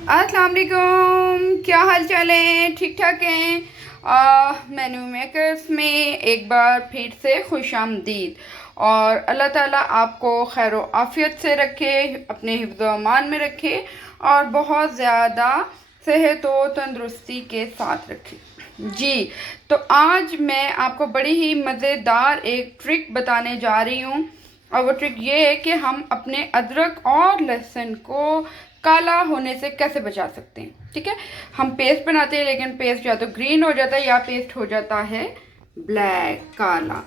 अस्सलाम वालेकुम, क्या हाल चाल है? ठीक ठाक हैं? मेन्यू मेकर्स में एक बार फिर से खुशामदीद। और अल्लाह ताला आपको खैर आफियत से रखे, अपने हिफ्ज़ व अमान में रखे और बहुत ज़्यादा सेहत व तंदुरुस्ती के साथ रखे जी। तो आज मैं आपको बड़ी ही मज़ेदार एक ट्रिक बताने जा रही हूँ। और वो ट्रिक ये है कि हम अपने अदरक और लहसुन को काला होने से कैसे बचा सकते हैं। ठीक है, हम पेस्ट बनाते हैं लेकिन पेस्ट या तो ग्रीन हो जाता है या पेस्ट हो जाता है ब्लैक, काला।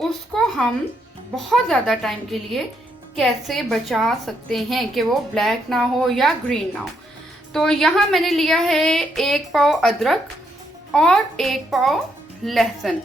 उसको हम बहुत ज़्यादा टाइम के लिए कैसे बचा सकते हैं कि वो ब्लैक ना हो या ग्रीन ना हो। तो यहाँ मैंने लिया है 1 पाव अदरक और 1 पाव लहसुन।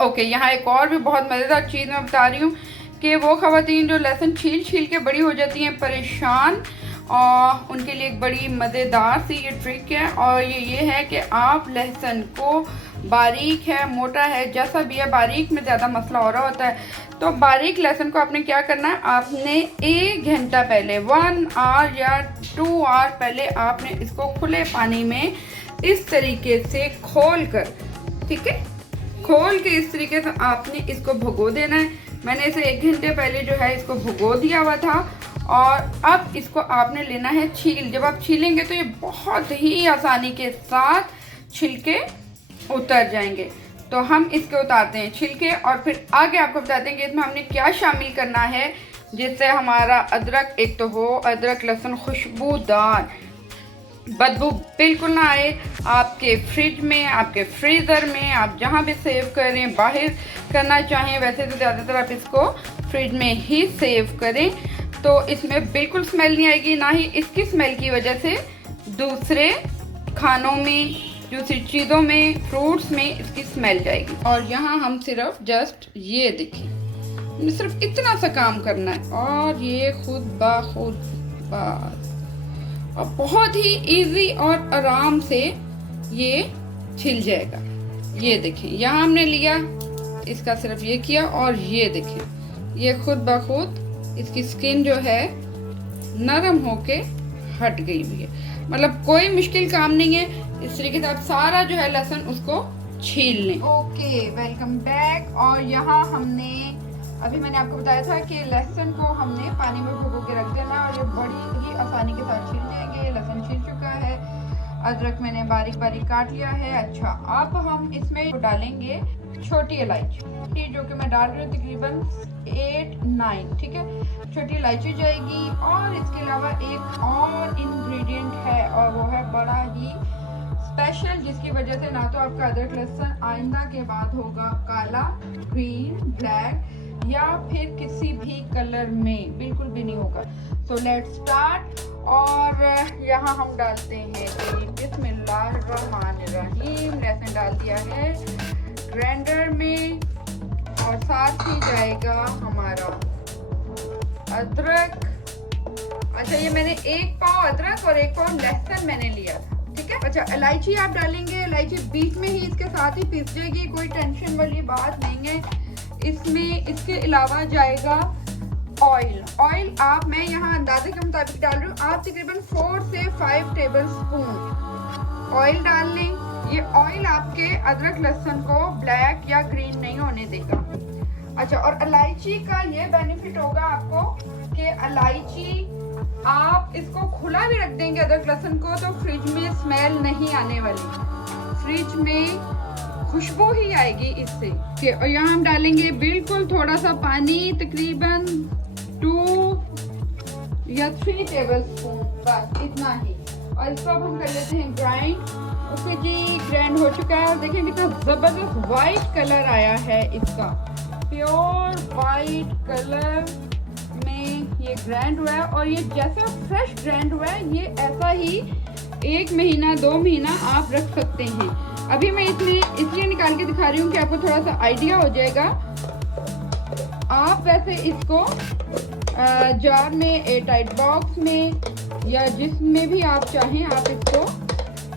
ओके, यहाँ एक और भी बहुत मज़ेदार चीज़ मैं बता रही हूँ कि वो ख़वातीन जो लहसुन छील छील के बड़ी हो जाती हैं परेशान, और उनके लिए एक बड़ी मज़ेदार सी ये ट्रिक है। और ये है कि आप लहसुन को बारीक है, मोटा है, जैसा भी है, बारीक में ज़्यादा मसला हो रहा होता है। तो बारीक लहसुन को आपने क्या करना है, आपने 1 घंटा पहले, 1 आवर या 2 आवर पहले आपने इसको खुले पानी में इस तरीके से खोल कर, ठीक है, खोल के इस तरीके से आपने इसको भिगो देना है। मैंने इसे 1 घंटे पहले जो है इसको भिगो दिया हुआ था। और अब इसको आपने लेना है छील। जब आप छीलेंगे तो ये बहुत ही आसानी के साथ छिलके उतर जाएंगे। तो हम इसके उतारते हैं छिलके और फिर आगे आपको बताते हैं कि इसमें हमने क्या शामिल करना है जिससे हमारा अदरक, एक तो हो अदरक लहसुन खुशबूदार, बदबू बिल्कुल ना आए। आपके फ्रिज में, आपके फ्रीज़र में, आप जहाँ भी सेव करें, बाहर करना चाहें, वैसे तो ज़्यादातर आप इसको फ्रिज में ही सेव करें, तो इसमें बिल्कुल स्मेल नहीं आएगी। ना ही इसकी स्मेल की वजह से दूसरे खानों में, दूसरी चीज़ों में, फ्रूट्स में इसकी स्मेल जाएगी। और यहाँ हम सिर्फ जस्ट ये देखें, सिर्फ इतना सा काम करना है और ये खुद ब खुद बस, और बहुत ही इजी और आराम से ये छिल जाएगा। ये देखें, यहाँ हमने लिया, इसका सिर्फ ये किया और ये देखें, ये खुद ब खुद इसकी स्किन जो है नरम होके हट गई हुई है। मतलब कोई मुश्किल काम नहीं है। इस तरीके से आप सारा जो है लहसुन उसको छील लें। Okay, welcome back. और यहाँ हमने, अभी मैंने आपको बताया था कि लहसुन को हमने पानी में भिगो के रख देना और ये बड़ी ही आसानी के साथ छील जाएंगे। लहसुन छील चुका है, अदरक मैंने बारीक बारीक काट लिया है। अच्छा, अब हम इसमें डालेंगे छोटी इलायची, जो कि मैं डाल रही हूँ तकरीबन 8-9, ठीक है, छोटी इलायची जाएगी। और इसके अलावा एक और इंग्रेडिएंट है और वो है बड़ा ही स्पेशल, जिसकी वजह से ना तो आपका अदरक लहसुन आइंदा के बाद होगा काला, ग्रीन, ब्लैक या फिर किसी भी कलर में, बिल्कुल भी नहीं होगा। So let's start. और यहाँ हम डालते हैं कि बिस्मिल्लाहिर्रहमानिर्रहीम। लहसुन डाल दिया है ग्राइंडर में और साथ ही जाएगा हमारा अदरक। अच्छा, ये मैंने 1 पाव अदरक और 1 पाव लहसुन मैंने लिया था, ठीक है। अच्छा, इलायची आप डालेंगे, इलायची बीच में ही इसके साथ ही पीस जाएगी, कोई टेंशन वाली बात नहीं है इसमें। इसके अलावा जाएगा ऑयल। ऑयल आप, मैं यहाँ अंदाजे के मुताबिक डाल रही हूँ, आप तकरीबन 4 से 5 टेबल स्पून ऑयल डाल लें। ये ऑयल आपके अदरक लहसुन को ब्लैक या ग्रीन नहीं होने देगा। अच्छा, और इलायची का ये बेनिफिट होगा आपको कि इलायची आप इसको खुला भी रख देंगे अदरक लहसुन को तो फ्रिज में स्मेल नहीं आने वाली, फ्रिज में खुशबू ही आएगी इससे। और यहाँ हम डालेंगे बिल्कुल थोड़ा सा पानी, तकरीबन 2 या 3 टेबल स्पून, बस इतना ही। और इसको अब हम कर लेते हैं ग्राइंड। ओके जी, ग्राइंड हो चुका है। देखें कितना जबरदस्त वाइट कलर आया है इसका, प्योर वाइट कलर में ये ग्राइंड हुआ है। और ये जैसा फ्रेश ग्राइंड हुआ है, ये ऐसा ही 1 महीना 2 महीना आप रख सकते हैं। अभी मैं इसलिए निकाल के दिखा रही हूँ कि आपको थोड़ा सा आइडिया हो जाएगा। आप वैसे इसको जार में, एयरटाइट बॉक्स में या जिसमें भी आप चाहें आप इसको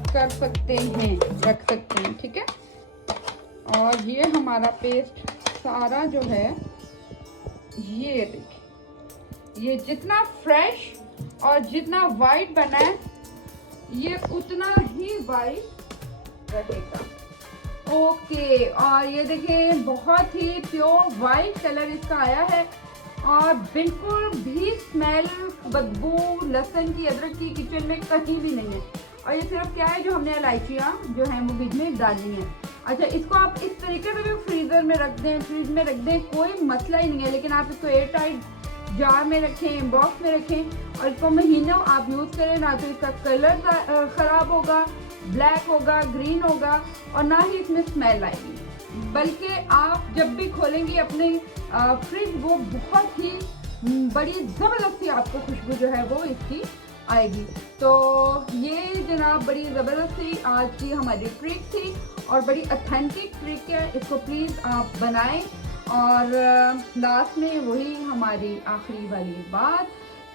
कर सकते हैं, रख सकते हैं, ठीक है। और ये हमारा पेस्ट सारा जो है, ये देखिए, ये जितना फ्रेश और जितना वाइट बना है ये उतना ही वाइट रहेगा। ओके, और ये देखें बहुत ही प्योर वाइट कलर इसका आया है और बिल्कुल भी स्मेल, बदबू लहसुन की, अदरक की किचन में कहीं भी नहीं है। और ये सिर्फ क्या है, जो हमने इलायचियाँ जो हैं वो बीच में डालनी है। अच्छा, इसको आप इस तरीके से भी फ्रीज़र में रख दें, फ्रिज में रख दें, कोई मसला ही नहीं है। लेकिन आप इसको एयर टाइट जार में रखें, बॉक्स में रखें और इसको महीनों आप यूज़ करें, ना तो इसका कलर ख़राब होगा, ब्लैक होगा, ग्रीन होगा और ना ही इसमें स्मेल आएगी। बल्कि आप जब भी खोलेंगे अपने फ्रिज, वो बहुत ही बड़ी ज़बरदस्ती आपको खुशबू जो है वो इसकी आएगी। तो ये जनाब बड़ी ज़बरदस्ती आज की हमारी ट्रिक थी और बड़ी ऑथेंटिक ट्रिक है। इसको प्लीज़ आप बनाएं। और लास्ट में वही हमारी आखिरी वाली बात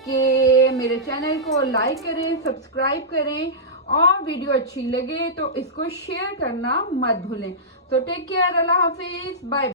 कि मेरे चैनल को लाइक करें, सब्सक्राइब करें और वीडियो अच्छी लगे तो इसको शेयर करना मत भूलें। तो टेक केयर, अल्लाह हाफिज़, बाय बाय।